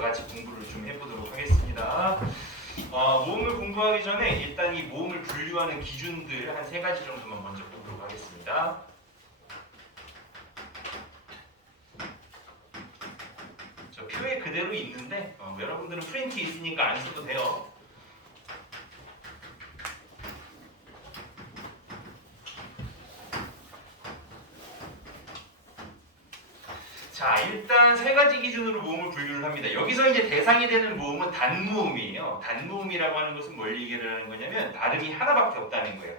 대해서 같이 공부를 좀 해보도록 하겠습니다. 모음을 공부하기 전에 일단 이 모음을 분류하는 기준들 한 3가지 정도만 먼저 보도록 하겠습니다. 저 표에 그대로 있는데 여러분들은 프린트 있으니까 안 써도 돼요. 자, 일단 3가지 기준으로 모음을 분류를 합니다. 여기서 이제 대상이 되는 모음은 단모음이에요. 단모음이라고 하는 것은 뭘 얘기를 하는 거냐면 발음이 하나밖에 없다는 거예요.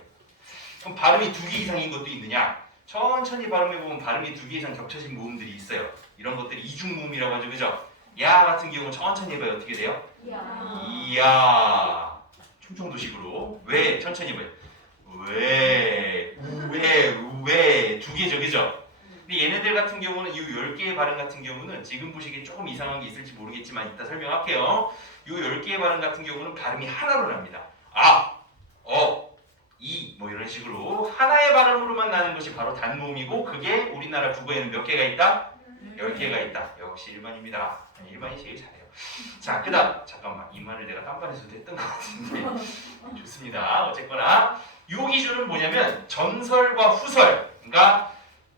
그럼 발음이 2개 이상인 것도 있느냐? 천천히 발음해보면 발음이 2개 이상 겹쳐진 모음들이 있어요. 이런 것들이 이중모음이라고 하죠. 그죠? 야 같은 경우는 천천히 해봐요. 어떻게 돼요? 이야. 충청도식으로. 왜? 천천히 해봐요. 왜? 왜? 2개죠. 그죠? 근데 얘네들 같은 경우는 이 10개의 발음 같은 경우는 지금 보시기에 조금 이상한 게 있을지 모르겠지만 이따 설명할게요. 이 10개의 발음 같은 경우는 발음이 하나로 납니다. 아, 이 뭐 이런 식으로 하나의 발음으로만 나는 것이 바로 단모음이고 그게 우리나라 국어에는 몇 개가 있다? 10개가 있다. 역시 일반입니다. 일반이 제일 잘해요. 자, 그 다음 잠깐만 이 말을 내가 딴판에서도 했던 것 같은데 좋습니다. 어쨌거나 이 기준은 뭐냐면 전설과 후설, 그러니까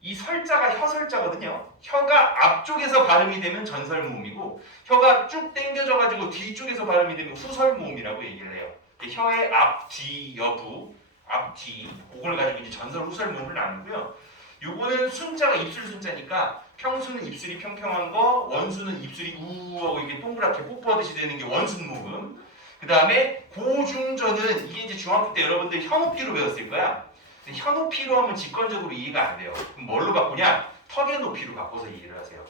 이 설자가 혀설자거든요. 혀가 앞쪽에서 발음이 되면 전설모음이고 혀가 쭉 당겨져가지고 뒤쪽에서 발음이 되면 후설모음이라고 얘기를 해요. 혀의 앞, 뒤, 여부, 앞, 뒤 그걸 가지고 이제 전설, 후설모음을 나누고요. 요거는 순자가 입술 순자니까 평수는 입술이 평평한 거, 원수는 입술이 우하고 이게 동그랗게 뽀뽀하듯이 되는 게 원순모음. 그 다음에 고중저는 이게 이제 중학교 때 여러분들 혀 높이로 배웠을 거야. 혀 높이로 하면 직관적으로 이해가 안 돼요. 그럼 뭘로 바꾸냐? 턱의 높이로 바꿔서 이해를 하세요.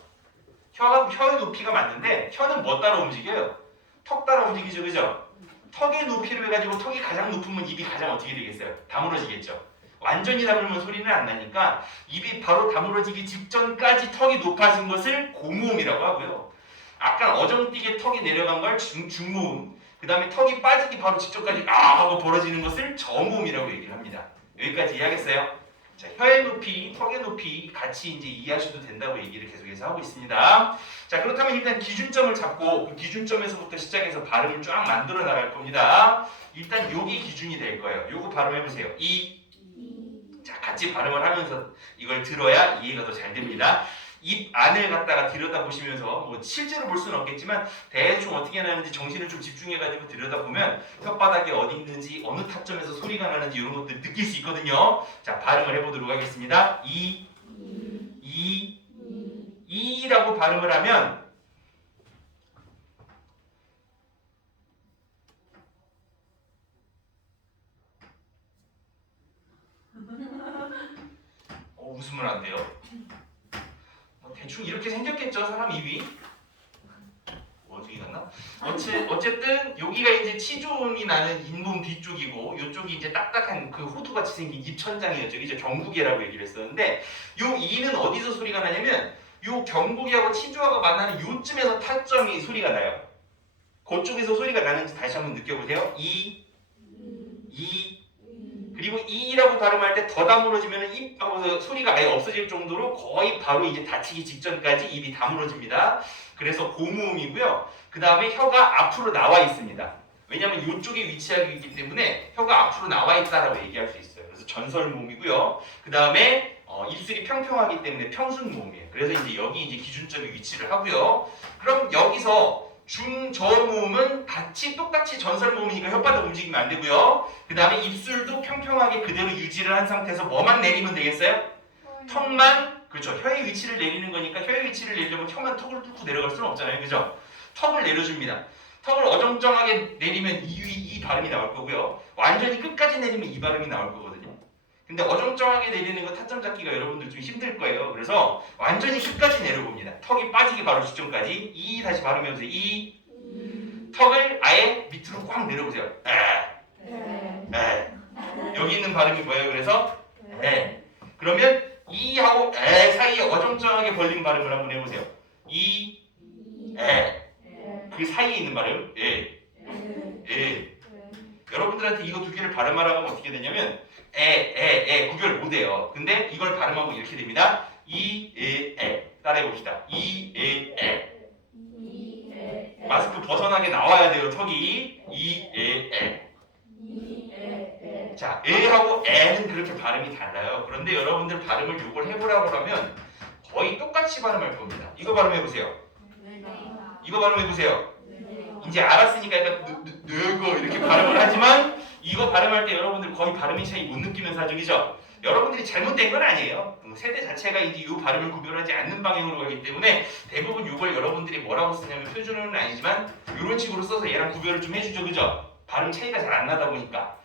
혀의 높이가 맞는데 혀는 뭐 따라 움직여요? 턱 따라 움직이죠. 그죠? 턱의 높이로 해가지고 턱이 가장 높으면 입이 가장 어떻게 되겠어요? 다물어지겠죠. 완전히 다물면 소리는 안 나니까 입이 바로 다물어지기 직전까지 턱이 높아진 것을 고모음이라고 하고요. 약간 어정뛰게 턱이 내려간 걸 중모음, 그 다음에 턱이 빠지기 바로 직전까지 하고 벌어지는 것을 저모음이라고 얘기를 합니다. 여기까지 이해하겠어요? 자, 혀의 높이, 턱의 높이 같이 이제 이해하셔도 된다고 얘기를 계속해서 하고 있습니다. 자, 그렇다면 일단 기준점을 잡고 그 기준점에서부터 시작해서 발음을 쫙 만들어 나갈 겁니다. 일단 여기 기준이 될 거예요. 요거 발음해보세요. 자, 같이 발음을 하면서 이걸 들어야 이해가 더 잘 됩니다. 입 안을 갖다가 들여다보시면서 뭐 실제로 볼 수는 없겠지만 대충 어떻게 나는지 정신을 좀 집중해가지고 들여다보면 혓바닥이 어디 있는지 어느 타점에서 소리가 나는지 이런 것들 느낄 수 있거든요. 자, 발음을 해보도록 하겠습니다. 이라고 발음을 하면 웃으면 안 돼요. 대충 이렇게 생겼겠죠, 사람 입이. 어디 갔나? 어쨌든 여기가 이제 치존이 나는 잇몸 뒤쪽이고 이쪽이 이제 딱딱한 그 호두같이 생긴 입천장이었죠. 이제 경구개라고 얘기를 했었는데 요 이는 어디서 소리가 나냐면 요 경구개하고 치조하고 만나는 요쯤에서 타점이 소리가 나요. 그쪽에서 소리가 나는지 다시 한번 느껴보세요. 그리고 이라고 발음할 때 더 다물어지면 입하고 소리가 아예 없어질 정도로 거의 바로 이제 닫히기 직전까지 입이 다물어집니다. 그래서 고모음이고요. 그 다음에 혀가 앞으로 나와 있습니다. 왜냐하면 이쪽에 위치하고 있기 때문에 혀가 앞으로 나와 있다라고 얘기할 수 있어요. 그래서 전설모음이고요. 그 다음에 입술이 평평하기 때문에 평순모음이에요. 그래서 이제 여기 이제 기준점이 위치를 하고요. 그럼 여기서 중저모음은 똑같이 전설모음이니까 혓바닥 움직이면 안 되고요. 그 다음에 입술도 평평하게 그대로 유지를 한 상태에서 뭐만 내리면 되겠어요? 턱만, 그렇죠. 혀의 위치를 내리는 거니까 혀의 위치를 내려면 혀만 턱을 뚫고 내려갈 수는 없잖아요. 그죠? 턱을 내려줍니다. 턱을 어정쩡하게 내리면 이 발음이 나올 거고요. 완전히 끝까지 내리면 이 발음이 나올 거거든요. 근데 어정쩡하게 내리는 거 타점 잡기가 여러분들 좀 힘들 거예요. 그래서 완전히 끝까지 내려봅니다. 턱이 빠지기 바로 직전까지 다시 발음해보세요. 턱을 아예 밑으로 꽉 내려보세요. 여기 있는 발음이 뭐예요? 그래서 그러면 이하고 사이에 어정쩡하게 벌린 발음을 한번 해보세요. 그 사이에 있는 발음 여러분들한테 이거 2개를 발음하라고 하면 어떻게 되냐면 구별 못해요. 근데 이걸 발음하고 이렇게 됩니다. 따라해봅시다. 튼튼하게 나와야 돼요. 턱이 에. 자, 에하고 에는 그렇게 발음이 달라요. 그런데 여러분들 발음을 요걸 해보라고 하면 거의 똑같이 발음할 겁니다. 이거 발음해보세요. 이거 발음해보세요. 이제 알았으니까 약간 거 이렇게 발음을 하지만 이거 발음할 때 여러분들 거의 발음의 차이 못 느끼면서 하죠. 그죠? 여러분들이 잘못된 건 아니에요. 세대 자체가 이제 이 발음을 구별하지 않는 방향으로 가기 때문에 대부분 이걸 여러분들이 뭐라고 쓰냐면 표준어는 아니지만 이런 식으로 써서 얘랑 구별을 좀 해주죠. 그죠? 발음 차이가 잘 안 나다 보니까.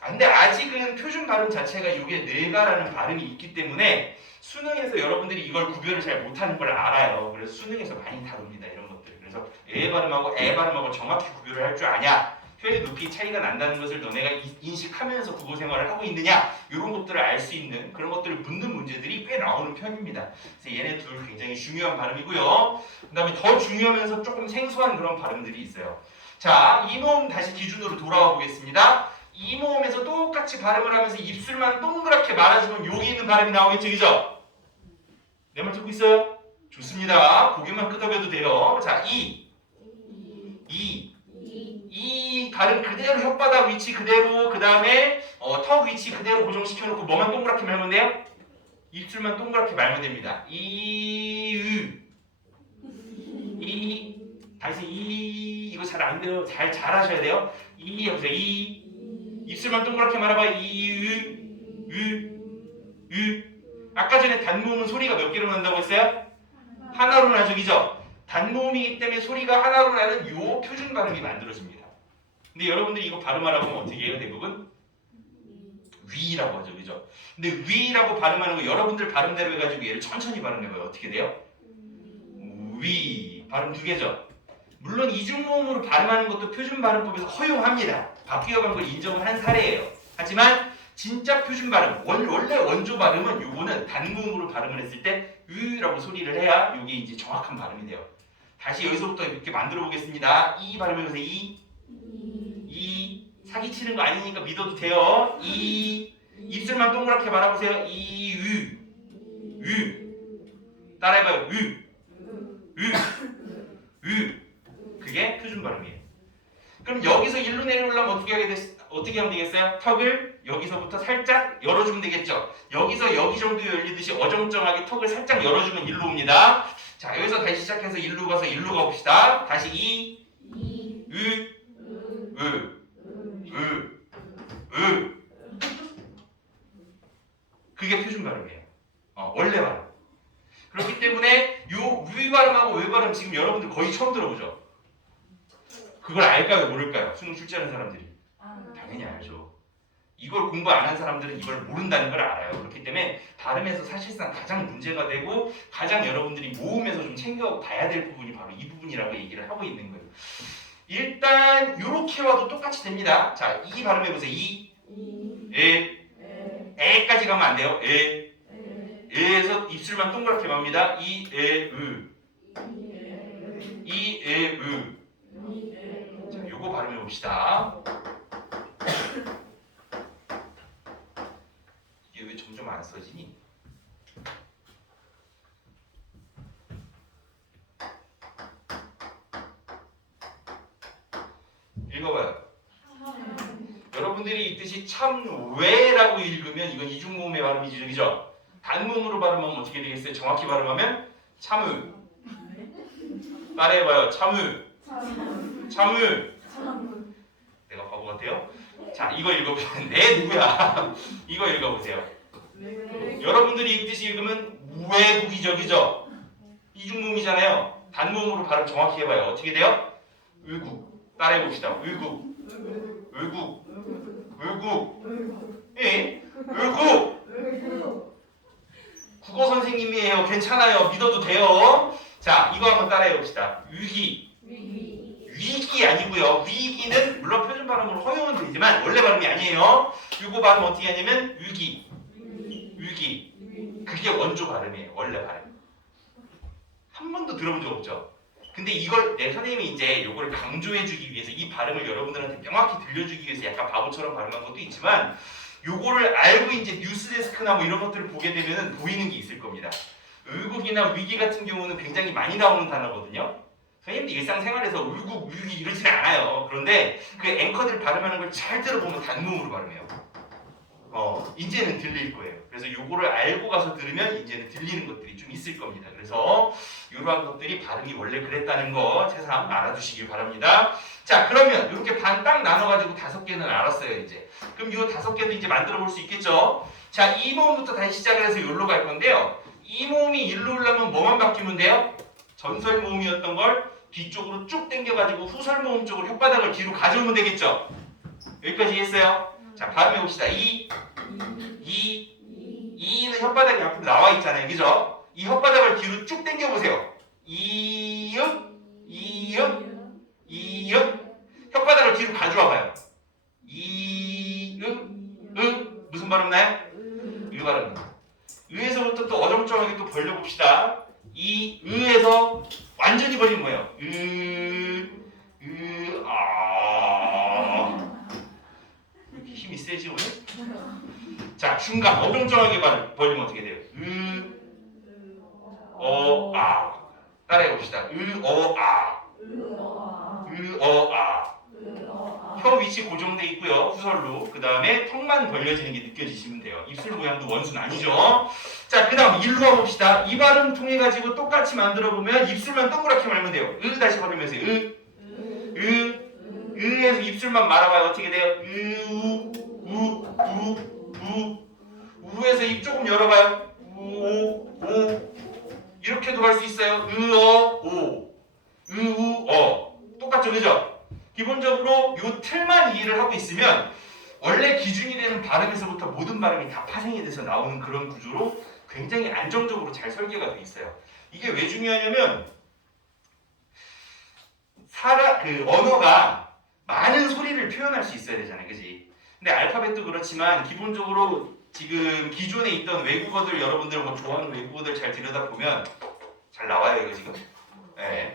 근데 아직은 표준 발음 자체가 이게 뇌가라는 발음이 있기 때문에 수능에서 여러분들이 이걸 구별을 잘 못하는 걸 알아요. 그래서 수능에서 많이 다룹니다. 이런 것들. 그래서 에 발음하고 에 발음하고 정확히 구별을 할 줄 아냐? 혀의 높이 차이가 난다는 것을 너네가 인식하면서 국어 생활을 하고 있느냐? 이런 것들을 알 수 있는 그런 것들을 묻는 문제들이 꽤 나오는 편입니다. 그래서 얘네 둘 굉장히 중요한 발음이고요. 그 다음에 더 중요하면서 조금 생소한 그런 발음들이 있어요. 자, 이 모음 다시 기준으로 돌아와 보겠습니다. 이 모음에서 똑같이 발음을 하면서 입술만 동그랗게 말아주면 여기 있는 발음이 나오겠죠, 그죠? 내 말 듣고 있어요? 좋습니다. 고개만 끄덕여도 돼요. 자, 이 발음 그대로 혓바닥 위치 그대로 그 다음에 턱 위치 그대로 고정시켜놓고 뭐만 동그랗게 말면 돼요? 입술만 동그랗게 말면 됩니다. 다시 이거 잘 안 돼요. 잘 하셔야 돼요. 여보세요. 입술만 동그랗게 말아봐. 아까 전에 단모음은 소리가 몇 개로 난다고 했어요? 하나로 나죠, 그죠? 단모음이기 때문에 소리가 하나로 나는 요 표준 발음이 만들어집니다. 근데 여러분들이 이거 발음하라고 하면 어떻게 해요? 대부분 위라고 하죠, 그죠? 근데 위라고 발음하는 거 여러분들 발음대로 해가지고 얘를 천천히 발음해봐요. 어떻게 돼요? 위 발음 두 개죠. 물론 이중모음으로 발음하는 것도 표준 발음법에서 허용합니다. 바뀌어간 걸 인정을 한 사례예요. 하지만 진짜 표준 발음, 원래 원조 발음은 요거는 단모음으로 발음을 했을 때 으라고 소리를 해야 요게 이제 정확한 발음이 돼요. 다시 여기서부터 이렇게 만들어 보겠습니다. 이 발음해보세요. 이 사기치는 거 아니니까 믿어도 돼요. 입술만 동그랗게 말아보세요. 따라해봐요. 그게 표준 발음이에요. 그럼 여기서 일로 내려오려면 어떻게 하면 되겠어요? 턱을 여기서부터 살짝 열어주면 되겠죠. 여기서 여기 정도 열리듯이 어정쩡하게 턱을 살짝 열어주면 일로 옵니다. 자, 여기서 다시 시작해서 일로 가서 일로 가봅시다. 다시 그게 표준 발음이에요. 원래 발음. 그렇기 때문에 요 위 발음하고 외 발음 지금 여러분들 거의 처음 들어보죠. 그걸 알까요? 모를까요? 수능 출제하는 사람들이. 당연히 알죠. 이걸 공부 안 한 사람들은 이걸 모른다는 걸 알아요. 그렇기 때문에 발음에서 사실상 가장 문제가 되고 가장 여러분들이 모음에서 좀 챙겨봐야 될 부분이 바로 이 부분이라고 얘기를 하고 있는 거예요. 일단 이렇게 와도 똑같이 됩니다. 자, 이 발음해보세요. 에까지 가면 안 돼요. 에에서 입술만 동그랗게 맙니다. 자, 요거 발음해봅시다. 이게 왜 점점 안 써지니? 읽어봐요. 여러분들이 읽듯이 참외라고 읽으면 이건 이중모음의 발음이죠, 그죠? 단모음으로 발음하면 어떻게 되겠어요? 정확히 발음하면 참의. 따라해봐요. 참의. 내가 바보 같아요? 자, 이거 읽어보세요. 누구야? 이거 읽어보세요. 여러분들이 읽듯이 읽으면 우외국이죠, 그죠? 이중모음이잖아요. 단모음으로 발음 정확히 해봐요. 어떻게 돼요? 의국. 따라해봅시다. 의국. 예? 의국. 국어 선생님이에요. 괜찮아요. 믿어도 돼요. 자, 이거 한번 따라해봅시다. 위기 아니고요. 위기는 물론 표준 발음으로 허용은 되지만 원래 발음이 아니에요. 이거 발음 어떻게 하냐면 위기. 그게 원조 발음이에요. 원래 발음. 한 번도 들어본 적 없죠. 근데 이걸 내 선생님이 이제 요거를 강조해주기 위해서 이 발음을 여러분들한테 명확히 들려주기 위해서 약간 바보처럼 발음한 것도 있지만 요거를 알고 이제 뉴스데스크나 뭐 이런 것들을 보게 되면은 보이는 게 있을 겁니다. 의국이나 위기 같은 경우는 굉장히 많이 나오는 단어거든요. 선생님도 일상생활에서 울고 울기 이러지는 않아요. 그런데 그 앵커들 발음하는 걸 잘 들어보면 단모음으로 발음해요. 이제는 들릴 거예요. 그래서 요거를 알고 가서 들으면 이제는 들리는 것들이 좀 있을 겁니다. 그래서 이러한 것들이 발음이 원래 그랬다는 거 새삼 알아두시길 바랍니다. 자, 그러면 이렇게 반 딱 나눠가지고 5개는 알았어요, 이제. 그럼 이 5개도 이제 만들어 볼 수 있겠죠? 자, 이 모음부터 다시 시작을 해서 여기로 갈 건데요. 이 모음이 일로 오려면 뭐만 바뀌면 돼요? 전설 모음이었던 걸 뒤쪽으로 쭉 당겨가지고 후설 모음 쪽으로 혓바닥을 뒤로 가져오면 되겠죠? 여기까지 이해했어요? 자, 발음해 봅시다. 이는 혓바닥이 앞으로 나와 있잖아요. 그죠? 이 혓바닥을 뒤로 쭉 당겨보세요. 이응, 혓바닥을 뒤로 가져와봐요. 무슨 발음 나요? 의 발음. 의에서부터 또 어정쩡하게 또 벌려봅시다. 이 의에서 완전히 벌리는 거예요. 이렇게 힘이 세지 오늘? 자, 중간 어정쩡하게 벌리면 어떻게 돼요? 따라해 봅시다. 혀 위치 고정돼 있고요. 후설로. 그 다음에 턱만 벌려지는 게 느껴지시면 돼요. 입술 모양도 원수는 아니죠. 자, 그 다음 일로 와봅시다. 이 발음 통해 가지고 똑같이 만들어 보면 입술만 동그랗게 말면 돼요. 다시 발음해서 에서 입술만 말아봐요. 어떻게 돼요? 우에서 입 조금 열어봐요. 이렇게도 갈 수 있어요. 똑같죠, 그죠? 기본적으로 이 틀만 이해를 하고 있으면 원래 기준이 되는 발음에서부터 모든 발음이 다 파생이 돼서 나오는 그런 구조로 굉장히 안정적으로 잘 설계가 돼 있어요. 이게 왜 중요하냐면 언어가 많은 소리를 표현할 수 있어야 되잖아요, 그지? 근데 알파벳도 그렇지만 기본적으로 지금 기존에 있던 외국어들 여러분들 뭐 좋아하는 외국어들 잘 들여다보면 잘 나와요, 이거 지금. 네.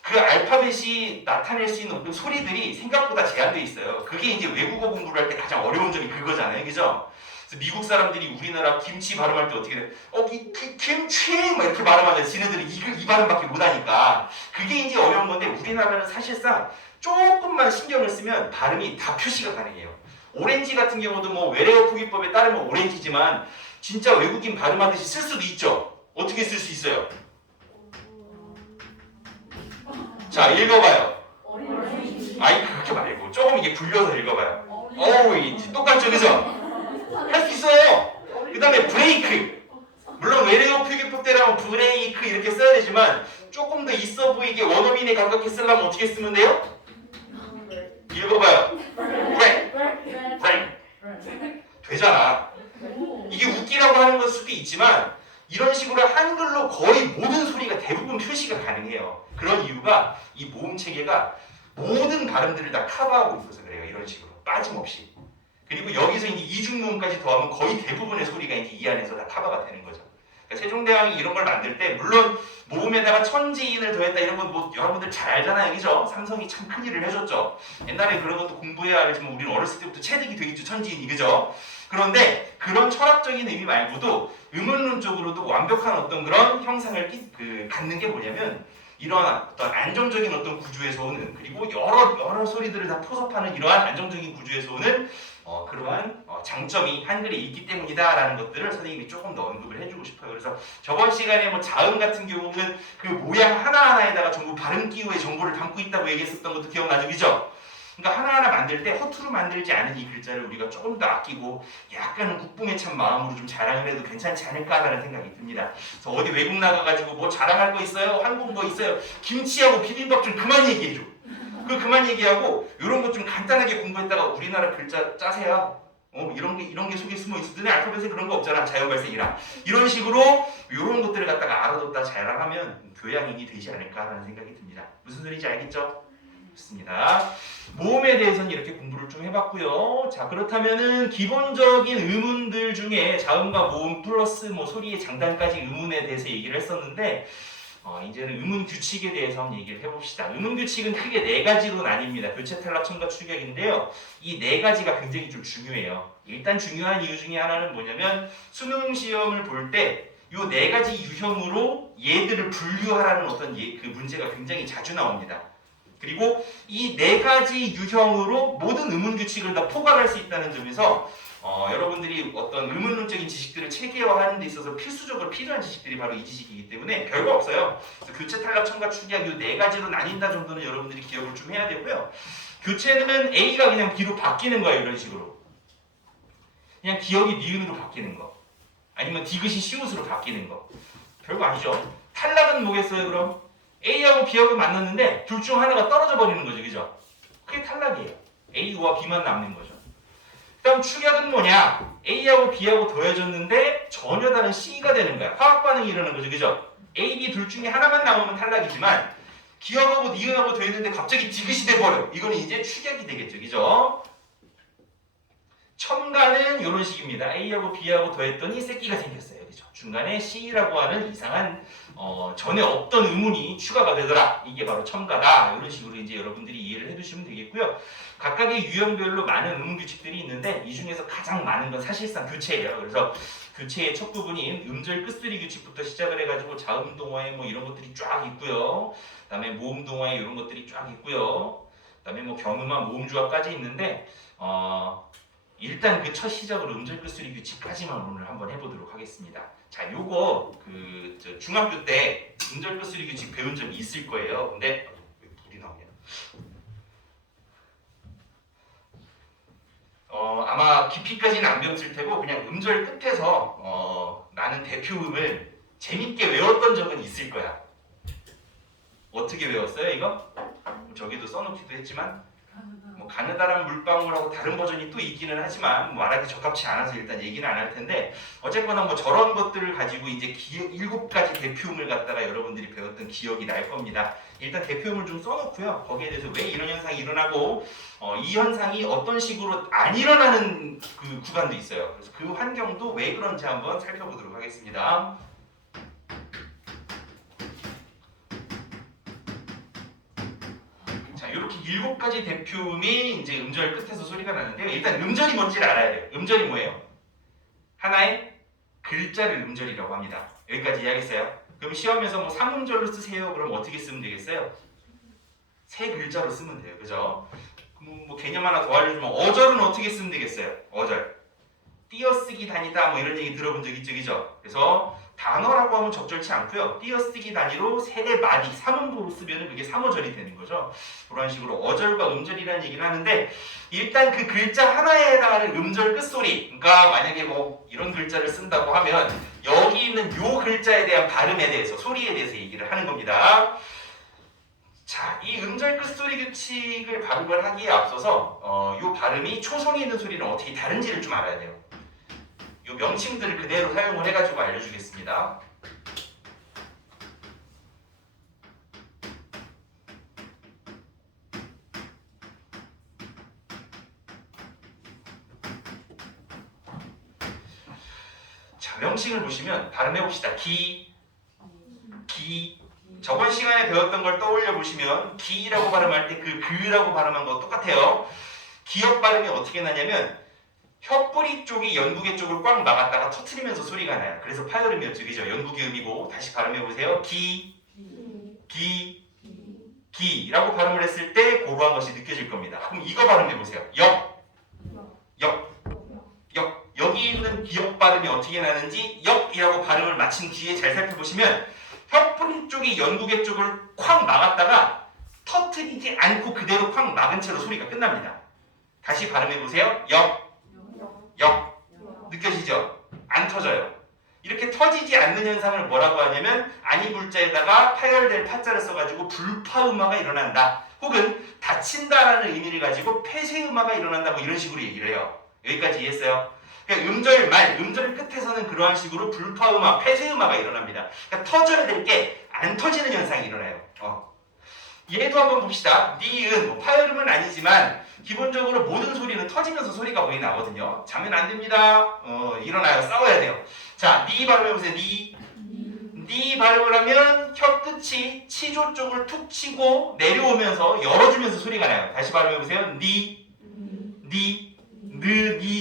그 알파벳이 나타낼 수 있는 어떤 소리들이 생각보다 제한되어 있어요. 그게 이제 외국어 공부를 할 때 가장 어려운 점이 그거잖아요. 그죠? 그래서 미국 사람들이 우리나라 김치 발음할 때 어떻게 돼? 김치! 막 이렇게 발음하면 지네들이 이 발음밖에 못하니까. 그게 이제 어려운 건데 우리나라는 사실상 조금만 신경을 쓰면 발음이 다 표시가 가능해요. 오렌지 같은 경우도 뭐 외래어 표기법에 따르면 오렌지지만 진짜 외국인 발음하듯이 쓸 수도 있죠. 어떻게 쓸 수 있어요? 자, 읽어봐요. 그렇게 말고 조금 이게 굴려서 읽어봐요. 오렌지 똑같죠, 그죠? 할 수 있어요. 그 다음에 브레이크. 물론 외래어 표기법대로는 브레이크 이렇게 써야 되지만 조금 더 있어 보이게 원어민에 가깝게 쓰려면 어떻게 쓰면 돼요? 읽어봐요. 되잖아. 이게 웃기라고 하는 걸 수도 있지만 이런 식으로 한글로 거의 모든 소리가 대부분 표시가 가능해요. 그런 이유가 이 모음 체계가 모든 발음들을 다 커버하고 있어서 그래요. 이런 식으로 빠짐없이. 그리고 여기서 이제 이중모음까지 더하면 거의 대부분의 소리가 이제 이 안에서 다 커버가 되는 거죠. 그러니까 세종대왕이 이런 걸 만들 때 물론 모음에다가 천지인을 더했다 이런 건 뭐 여러분들 잘 알잖아요, 그죠? 삼성이 참 큰일을 해줬죠. 옛날에 그런 것도 공부해야 알지만 우리는 어렸을 때부터 체득이 돼 있죠, 천지인이, 그죠? 그런데 그런 철학적인 의미 말고도 음운론적으로도 완벽한 어떤 그런 형상을 갖는 게 뭐냐면 이러한 어떤 안정적인 어떤 구조에서 오는 그리고 여러 소리들을 다 포섭하는 이러한 안정적인 구조에서 오는 그러한 장점이 한글에 있기 때문이다라는 것들을 선생님이 조금 더 언급을 해주고 싶어요. 그래서 저번 시간에 뭐 자음 같은 경우는 그 모양 하나하나에다가 전부 발음 기호의 정보를 담고 있다고 얘기했었던 것도 기억나죠, 그죠? 그러니까 하나하나 만들 때 허투루 만들지 않은 이 글자를 우리가 조금 더 아끼고 약간은 국뽕에 찬 마음으로 좀 자랑을 해도 괜찮지 않을까라는 생각이 듭니다. 그래서 어디 외국 나가가지고 뭐 자랑할 거 있어요? 한국 뭐 있어요? 김치하고 비빔밥 좀 그만 얘기해줘. 그만 얘기하고 이런 것 좀 간단하게 공부했다가 우리나라 글자 짜세요. 이런 게 속에 숨어 있어. 너네 알파벳에 그런 거 없잖아. 자연 발생이라. 이런 식으로 이런 것들을 갖다가 알아뒀다 자랑하면 교양인이 되지 않을까라는 생각이 듭니다. 무슨 소리인지 알겠죠? 좋습니다. 모음에 대해서는 이렇게 공부를 좀 해봤고요. 자, 그렇다면은 기본적인 의문들 중에 자음과 모음 플러스 뭐 소리의 장단까지 의문에 대해서 얘기를 했었는데 이제는 의문 규칙에 대해서 한번 얘기를 해봅시다. 의문 규칙은 크게 4가지로 나뉩니다. 교체, 탈락, 첨가, 출격인데요. 이 4가지가 굉장히 좀 중요해요. 일단 중요한 이유 중에 하나는 뭐냐면 수능 시험을 볼 때 요 네 가지 유형으로 얘들을 분류하라는 어떤 그 문제가 굉장히 자주 나옵니다. 그리고 이 네 가지 유형으로 모든 의문 규칙을 다 포괄할 수 있다는 점에서 여러분들이 어떤 의문론적인 지식들을 체계화하는 데 있어서 필수적으로 필요한 지식들이 바로 이 지식이기 때문에 별거 없어요. 교체, 탈락, 첨가, 축약 이 네 가지로 나뉜다 정도는 여러분들이 기억을 좀 해야 되고요. 교체는 A가 그냥 B로 바뀌는 거예요. 이런 식으로. 그냥 기억이 니은으로 바뀌는 거. 아니면 디귿이 시옷으로 바뀌는 거. 별거 아니죠. 탈락은 뭐겠어요 그럼? A하고 B하고 만났는데 둘 중 하나가 떨어져 버리는 거죠. 그죠? 그게 탈락이에요. A와 B만 남는 거죠. 그 다음 축약은 뭐냐? A하고 B하고 더해졌는데 전혀 다른 C가 되는 거야. 화학 반응이 일어나는 거죠. 그죠? A, B 둘 중에 하나만 나오면 탈락이지만 기억하고 니은하고 더했는데 갑자기 디귿이 돼버려. 이거는 이제 축약이 되겠죠. 그죠? 첨가는 이런 식입니다. A하고 B하고 더했더니 새끼가 생겼어요. 그죠? 중간에 C라고 하는 이상한 전에 없던 의문이 추가가 되더라. 이게 바로 첨가다. 이런 식으로 이제 여러분들이 이해를 해두시면 되겠고요. 각각의 유형별로 많은 의문 규칙들이 있는데 이 중에서 가장 많은 건 사실상 교체예요. 그래서 교체의 첫 부분인 음절 끝소리 규칙부터 시작을 해가지고 자음 동화에 뭐 이런 것들이 쫙 있고요. 그다음에 모음 동화에 이런 것들이 쫙 있고요. 그다음에 뭐 경음화, 모음주화까지 있는데 일단 그 첫 시작으로 음절 끝소리 규칙까지만 오늘 한번 해보도록 하겠습니다. 자, 요거 중학교 때 음절 끝소리 규칙 배운 적이 있을 거예요. 근데 왜 불이 나오냐? 아마 깊이까지는 안 배웠을 테고 그냥 음절 끝에서 나는 대표음을 재밌게 외웠던 적은 있을 거야. 어떻게 외웠어요 이거? 저기도 써놓기도 했지만 뭐 가느다란 물방울하고 다른 버전이 또 있기는 하지만 뭐 말하기 적합치 않아서 일단 얘기는 안 할 텐데 어쨌거나 뭐 저런 것들을 가지고 이제 7가지 대표음을 갖다가 여러분들이 배웠던 기억이 날 겁니다. 일단 대표음을 좀 써놓고요. 거기에 대해서 왜 이런 현상이 일어나고 이 현상이 어떤 식으로 안 일어나는 그 구간도 있어요. 그래서 그 환경도 왜 그런지 한번 살펴보도록 하겠습니다. 이렇게 7가지 대표음이 이제 음절 끝에서 소리가 나는데요. 일단 음절이 뭔지를 알아야 돼요. 음절이 뭐예요? 하나의 글자를 음절이라고 합니다. 여기까지 이해하겠어요? 그럼 시험에서 뭐 3음절로 쓰세요. 그럼 어떻게 쓰면 되겠어요? 3글자로 쓰면 돼요. 그죠? 그럼 뭐 개념 하나 더 알려주면 어절은 어떻게 쓰면 되겠어요? 어절. 띄어쓰기 단위다 뭐 이런 얘기 들어본 적 있죠? 그죠? 그래서 단어라고 하면 적절치 않고요. 띄어쓰기 단위로 3마디, 3음보로 쓰면 그게 3어절이 되는 거죠. 그런 식으로 어절과 음절이라는 얘기를 하는데 일단 그 글자 하나에 해당하는 음절 끝소리 그러니까 만약에 뭐 이런 글자를 쓴다고 하면 여기 있는 요 글자에 대한 발음에 대해서 소리에 대해서 얘기를 하는 겁니다. 자, 이 음절 끝소리 규칙을 발음을 하기에 앞서서 요 발음이 초성이 있는 소리는 어떻게 다른지를 좀 알아야 돼요. 이 명칭들을 그대로 사용을 해가지고 알려주겠습니다. 자, 명칭을 보시면 발음해봅시다. 기. 저번 시간에 배웠던 걸 떠올려 보시면 기라고 발음할 때 그 그라고 발음한 거 똑같아요. 기역 발음이 어떻게 나냐면 혀뿌리 쪽이 연구개 쪽을 꽉 막았다가 터트리면서 소리가 나요. 그래서 파열음이었죠. 그죠? 연구개 음이고 다시 발음해보세요. 기라고 발음을 했을 때 고루한 것이 느껴질 겁니다. 그럼 이거 발음해보세요. 여기 있는 기역 발음이 어떻게 나는지 역이라고 발음을 마친 뒤에 잘 살펴보시면 혀뿌리 쪽이 연구개 쪽을 콱 막았다가 터트리지 않고 그대로 콱 막은 채로 소리가 끝납니다. 다시 발음해보세요. 역 느껴지죠? 안 터져요. 이렇게 터지지 않는 현상을 뭐라고 하냐면 아니불자에다가 파열될 파자를 써가지고 불파음화가 일어난다. 혹은 닫힌다라는 의미를 가지고 폐쇄음화가 일어난다. 뭐 이런 식으로 얘기를 해요. 여기까지 이해했어요? 그러니까 음절 끝에서는 그러한 식으로 불파음화, 폐쇄음화가 일어납니다. 그러니까 터져야 될 게 안 터지는 현상이 일어나요. 얘도 한번 봅시다. 니은, 뭐 파열음은 아니지만 기본적으로 모든 소리는 터지면서 소리가 거의 나거든요. 자면 안 됩니다. 일어나요. 싸워야 돼요. 자, 니 발음해보세요. 니 발음을 하면 혀 끝이 치조 쪽을 툭 치고 내려오면서 열어주면서 소리가 나요. 다시 발음해보세요. 니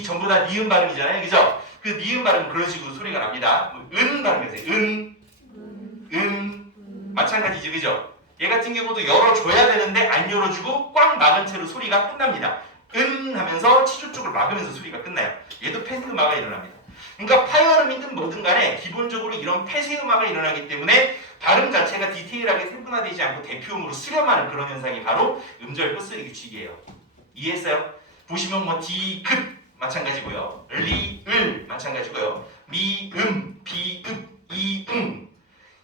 전부 다 니은 발음이잖아요. 그죠? 그 그 니은 발음 그런 식으로 소리가 납니다. 은 발음해주세요. 마찬가지죠, 그죠? 얘 같은 경우도 열어줘야 되는데 안 열어주고 꽉 막은 채로 소리가 끝납니다. 하면서 치주 쪽을 막으면서 소리가 끝나요. 얘도 폐쇄음화가 일어납니다. 그러니까 파열음이든 뭐든 간에 기본적으로 이런 폐쇄음화가 일어나기 때문에 발음 자체가 디테일하게 세분화되지 않고 대표음으로 수렴하는 그런 현상이 바로 음절 끝소리 규칙이에요. 이해했어요? 보시면 뭐 디귿 마찬가지고요. 리을 마찬가지고요. 미음, 비읍, 이응.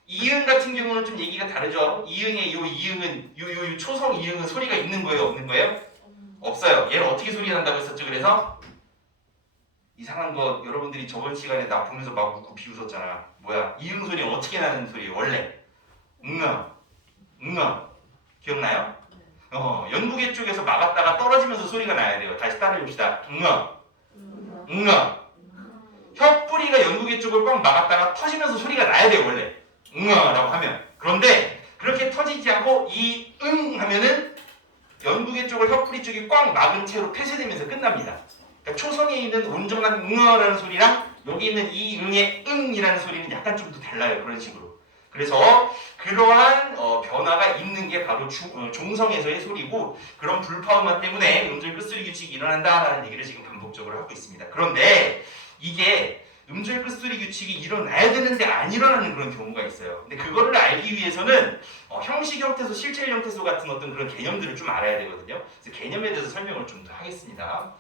이응 같은 경우는 좀 얘기가 다르죠. 이응의 요 이응은 요 초성 이응은 소리가 있는 거예요, 없는 거예요? 없어요. 얘는 어떻게 소리가 난다고 했었죠? 그래서 이상한 거 여러분들이 저번 시간에 나 보면서 막 웃고 비웃었잖아. 뭐야? 이응 소리는 어떻게 나는 소리예요? 원래 응아 기억나요? 연구계 쪽에서 막았다가 떨어지면서 소리가 나야 돼요. 다시 따라해봅시다. 응아 혀뿌리가 연구계 쪽을 꽉 막았다가 터지면서 소리가 나야 돼요. 원래 응아라고 하면. 그런데 그렇게 터지지 않고 이 응 하면은 연구계 쪽을 혀뿌리 쪽이 꽉 막은 채로 폐쇄되면서 끝납니다. 그러니까 초성에 있는 온전한 응어라는 소리랑 여기 있는 이 응의 응이라는 소리는 약간 좀 더 달라요. 그런 식으로. 그래서 그러한 변화가 있는 게 바로 종성에서의 소리고 그런 불파음화 때문에 음절 끝소리 규칙이 일어난다라는 얘기를 지금 반복적으로 하고 있습니다. 그런데 이게 음절 끝소리 규칙이 일어나야 되는데 안 일어나는 그런 경우가 있어요. 근데 그거를 알기 위해서는 형식 형태소, 실질 형태소 같은 어떤 그런 개념들을 좀 알아야 되거든요. 그래서 개념에 대해서 설명을 좀 더 하겠습니다.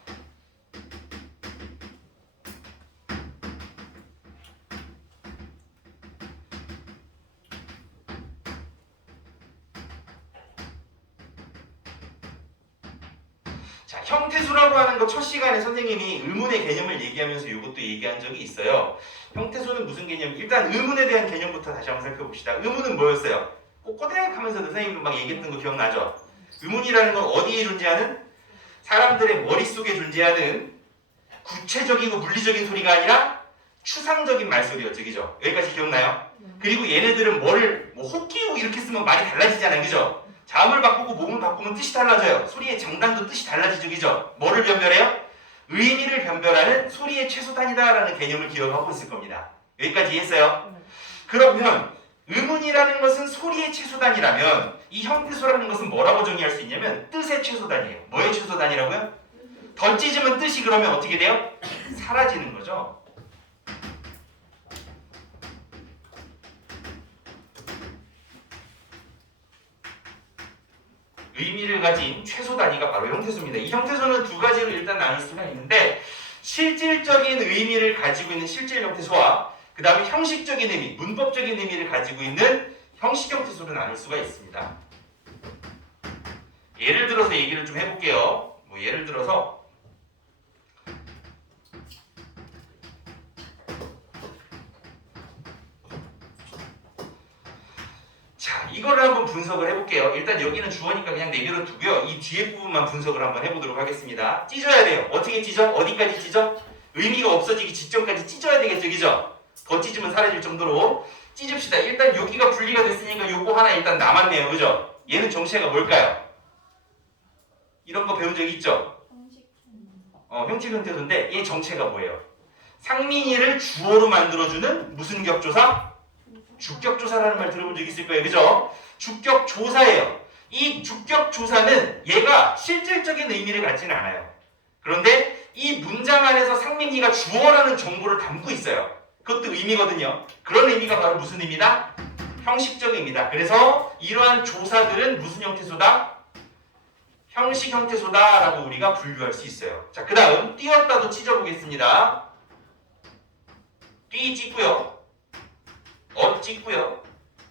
자, 형태소라고 하는 거 첫 시간에 선생님이 의문의 개념을 얘기하면서 이것도 얘기한 적이 있어요. 형태소는 무슨 개념? 일단 의문에 대한 개념부터 다시 한번 살펴봅시다. 의문은 뭐였어요? 꼬꼬댁 하면서 선생님도 막 얘기했던 거 기억나죠? 의문이라는 건 어디에 존재하는? 사람들의 머릿속에 존재하는 구체적이고 물리적인 소리가 아니라 추상적인 말소리였죠. 그죠? 여기까지 기억나요? 그리고 얘네들은 뭐를 호끼고 이렇게 쓰면 말이 달라지잖아요. 그죠? 자음을 바꾸고 몸을 바꾸면 뜻이 달라져요. 소리의 장단도 뜻이 달라지죠. 그죠? 뭐를 변별해요? 의미를 변별하는 소리의 최소단이다라는 개념을 기억하고 있을 겁니다. 여기까지 이해했어요? 그러면 의문이라는 것은 소리의 최소단이라면 이 형태소라는 것은 뭐라고 정의할 수 있냐면 뜻의 최소단이에요. 뭐의 최소단이라고요? 더 찢으면 뜻이 그러면 어떻게 돼요? 사라지는 거죠. 의미를 가진 최소 단위가 바로 형태소입니다. 이 형태소는 두 가지로 일단 나눌 수가 있는데 실질적인 의미를 가지고 있는 실질 형태소와 그 다음에 형식적인 의미, 문법적인 의미를 가지고 있는 형식 형태소로 나눌 수가 있습니다. 예를 들어서 얘기를 좀 해볼게요. 예를 들어서 자, 이거를 한번 분석을 해볼게요. 일단 여기는 주어니까 그냥 내버려 두고요. 이 뒤에 부분만 분석을 한번 해보도록 하겠습니다. 찢어야 돼요. 어떻게 찢어? 어디까지 찢어? 의미가 없어지기 직전까지 찢어야 되겠죠. 그죠? 더 찢으면 사라질 정도로 찢읍시다. 일단 여기가 분리가 됐으니까 요거 하나 일단 남았네요. 그죠? 얘는 정체가 뭘까요? 이런 거 배운 적 있죠? 형식 형태소인데 얘 정체가 뭐예요? 상민이를 주어로 만들어주는 무슨 격조사? 주격조사라는 말 들어본 적 있을 거예요. 그죠? 주격조사예요. 이 주격조사는 얘가 실질적인 의미를 갖지는 않아요. 그런데 이 문장 안에서 상민이가 주어라는 정보를 담고 있어요. 그것도 의미거든요. 그런 의미가 바로 무슨 의미다? 형식적 의미다. 그래서 이러한 조사들은 무슨 형태소다? 형식 형태소다라고 우리가 분류할 수 있어요. 자, 그 다음 띄었다도 찢어보겠습니다. 띄 찢고요. 찢고요.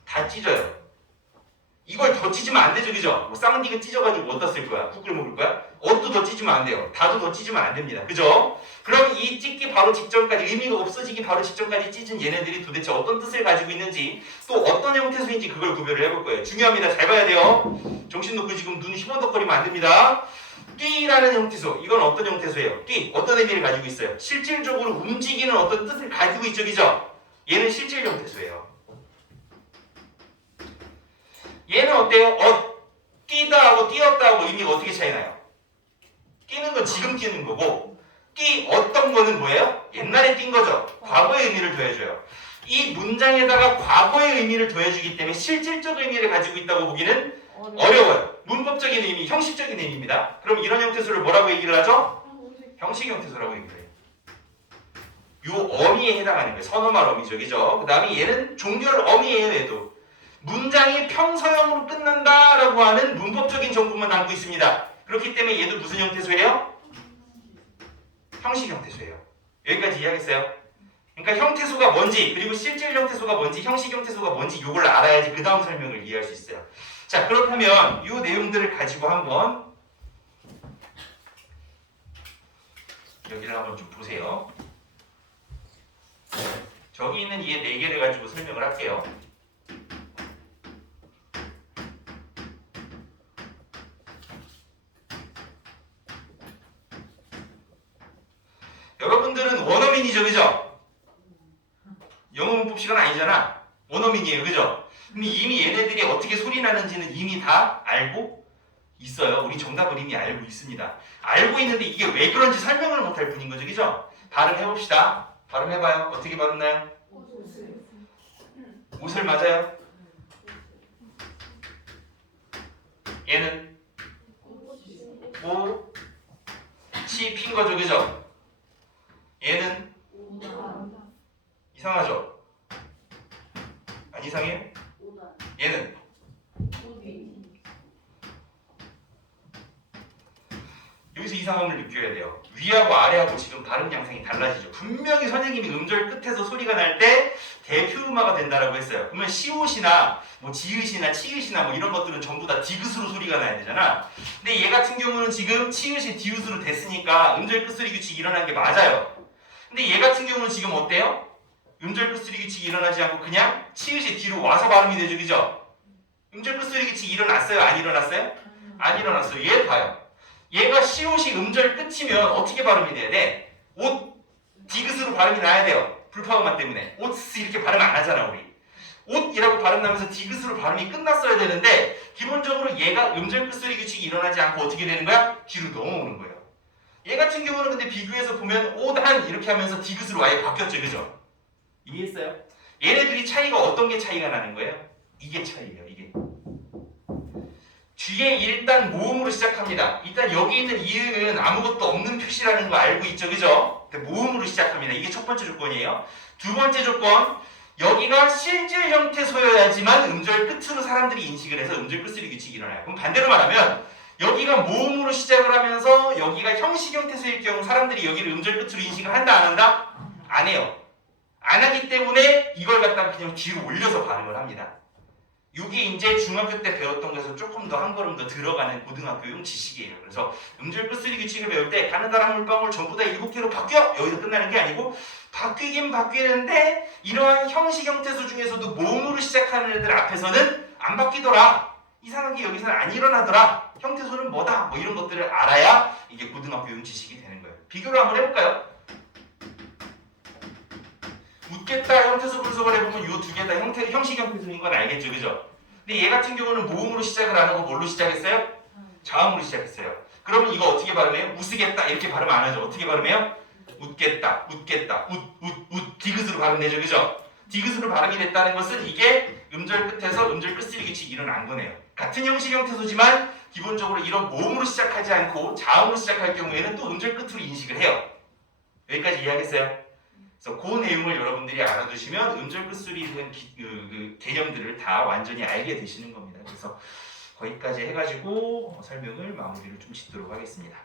다 찢어요. 이걸 더 찢으면 안 되죠. 그죠? 쌍디가 찢어가지고 어디다 쓸 거야? 국을 먹을 거야? 엇도 더 찢으면 안 돼요. 다도 더 찢으면 안 됩니다. 그죠? 그럼 이 찢기 바로 직전까지 의미가 없어지기 바로 직전까지 찢은 얘네들이 도대체 어떤 뜻을 가지고 있는지 또 어떤 형태소인지 그걸 구별을 해볼 거예요. 중요합니다. 잘 봐야 돼요. 정신 놓고 지금 눈 희번덕거리면 안 됩니다. 띠라는 형태소. 이건 어떤 형태소예요? 띠. 어떤 의미를 가지고 있어요? 실질적으로 움직이는 어떤 뜻을 가지고 있죠. 그죠? 얘는 실질 형태소예요. 얘는 어때요? 뛰다 하고 뛰었다 하고 의미가 어떻게 차이나요? 뛰는 건 지금 뛰는 거고 띠 어떤 거는 뭐예요? 옛날에 띈 거죠. 과거의 의미를 더해줘요. 이 문장에다가 과거의 의미를 더해주기 때문에 실질적 의미를 가지고 있다고 보기는 어려워요. 문법적인 의미, 형식적인 의미입니다. 그럼 이런 형태소를 뭐라고 얘기를 하죠? 형식 형태소라고 얘기를 해요. 요 어미에 해당하는 거예요. 선어말 어미죠, 그죠? 그 다음에 얘는 종결 어미예요. 얘도 문장이 평서형으로 끝난다라고 하는 문법적인 정보만 담고 있습니다. 그렇기 때문에 얘도 무슨 형태소예요? 형식 형태소예요. 여기까지 이해하겠어요? 그러니까 형태소가 뭔지, 그리고 실질 형태소가 뭔지, 형식 형태소가 뭔지 이걸 알아야지 그 다음 설명을 이해할 수 있어요. 자, 그렇다면 이 내용들을 가지고 한번 여기를 한번 좀 보세요. 저기 있는 얘 4개를 가지고 설명을 할게요. 여러분들은 원어민이죠, 그죠? 영어 문법 시간 아니잖아. 원어민이에요, 그죠? 근데 이미 얘네들이 어떻게 소리 나는지는 이미 다 알고 있어요. 우리 정답을 이미 알고 있습니다. 알고 있는데 이게 왜 그런지 설명을 못할 뿐인 거죠, 그죠? 발음해봅시다. 발음해봐요. 어떻게 발음나요? 옷을 맞아요. 얘는 오, 치, 핀 거죠, 그죠? 얘는 이상하죠? 안 이상해요? 얘는 여기서 이상함을 느껴야 돼요. 위하고 아래하고 지금 발음 양상이 달라지죠. 분명히 선생님이 음절 끝에서 소리가 날 때 대표음화가 된다라고 했어요. 그러면 시옷이나 뭐 지읒이나 치읒이나 뭐 이런 것들은 전부 다 디귿으로 소리가 나야 되잖아. 근데 얘 같은 경우는 지금 치읒이 디귿으로 됐으니까 음절 끝소리 규칙이 일어난 게 맞아요. 근데 얘 같은 경우는 지금 어때요? 음절 끝소리 규칙이 일어나지 않고 그냥 치읒이 뒤로 와서 발음이 되죠, 그죠? 음절 끝소리 규칙이 일어났어요? 안 일어났어요? 안 일어났어요. 얘 봐요. 얘가 시옷이 음절 끝이면 어떻게 발음이 돼야 돼? 옷 디귿으로 발음이 나야 돼요. 불파음화 때문에. 옷 이렇게 발음 안 하잖아 우리. 옷이라고 발음 나면서 디귿으로 발음이 끝났어야 되는데 기본적으로 얘가 음절 끝소리 규칙이 일어나지 않고 어떻게 되는 거야? 뒤로 넘어오는 거예요. 얘 같은 경우는 근데 비교해서 보면 옷한 이렇게 하면서 디귿으로 아예 바뀌었죠, 그죠? 이해했어요? 얘네들이 차이가 어떤 게 차이가 나는 거예요? 이게 차이예요, 이게. 뒤에 일단 모음으로 시작합니다. 일단 여기 있는 이응은 아무것도 없는 표시라는 거 알고 있죠, 그죠? 모음으로 시작합니다. 이게 첫 번째 조건이에요. 두 번째 조건, 여기가 실질 형태소여야지만 음절 끝으로 사람들이 인식을 해서 음절 끝소리 규칙이 일어나요. 그럼 반대로 말하면 여기가 모음으로 시작을 하면서 여기가 형식 형태소일 경우 사람들이 여기를 음절 끝으로 인식을 한다, 안 한다? 안 해요. 안 하기 때문에 이걸 갖다가 그냥 뒤로 올려서 발음을 합니다. 이게 이제 중학교 때 배웠던 것에서 조금 더 한 걸음 더 들어가는 고등학교용 지식이에요. 그래서 음절 끝소리 규칙을 배울 때 가느다란 물방울 전부 다 7개로 바뀌어! 여기서 끝나는 게 아니고 바뀌긴 바뀌는데 이러한 형식 형태소 중에서도 모음으로 시작하는 애들 앞에서는 안 바뀌더라. 이상한 게 여기서는 안 일어나더라. 형태소는 뭐다? 뭐 이런 것들을 알아야 이게 고등학교용 지식이 되는 거예요. 비교를 한번 해볼까요? 웃겠다 형태소 분석을 해보면 이 두 개 다 형식 형태소인 건 알겠죠, 그죠? 근데 얘 같은 경우는 모음으로 시작을 안 하고 뭘로 시작했어요? 자음으로 시작했어요. 그러면 이거 어떻게 발음해요? 웃으겠다 이렇게 발음 안 하죠. 어떻게 발음해요? 웃겠다, 웃겠다, 웃 디귿으로 발음되죠, 그죠? 디귿으로 발음이 됐다는 것은 이게 음절 끝에서 음절 끝소리 규칙이 일어난 거네요. 같은 형식 형태소지만 기본적으로 이런 모음으로 시작하지 않고 자음으로 시작할 경우에는 또 음절 끝으로 인식을 해요. 여기까지 이해하겠어요? 그래서 그 내용을 여러분들이 알아두시면 음절 끝소리에 대한 개념들을 다 완전히 알게 되시는 겁니다. 그래서 거기까지 해가지고 설명을 마무리를 좀 짓도록 하겠습니다.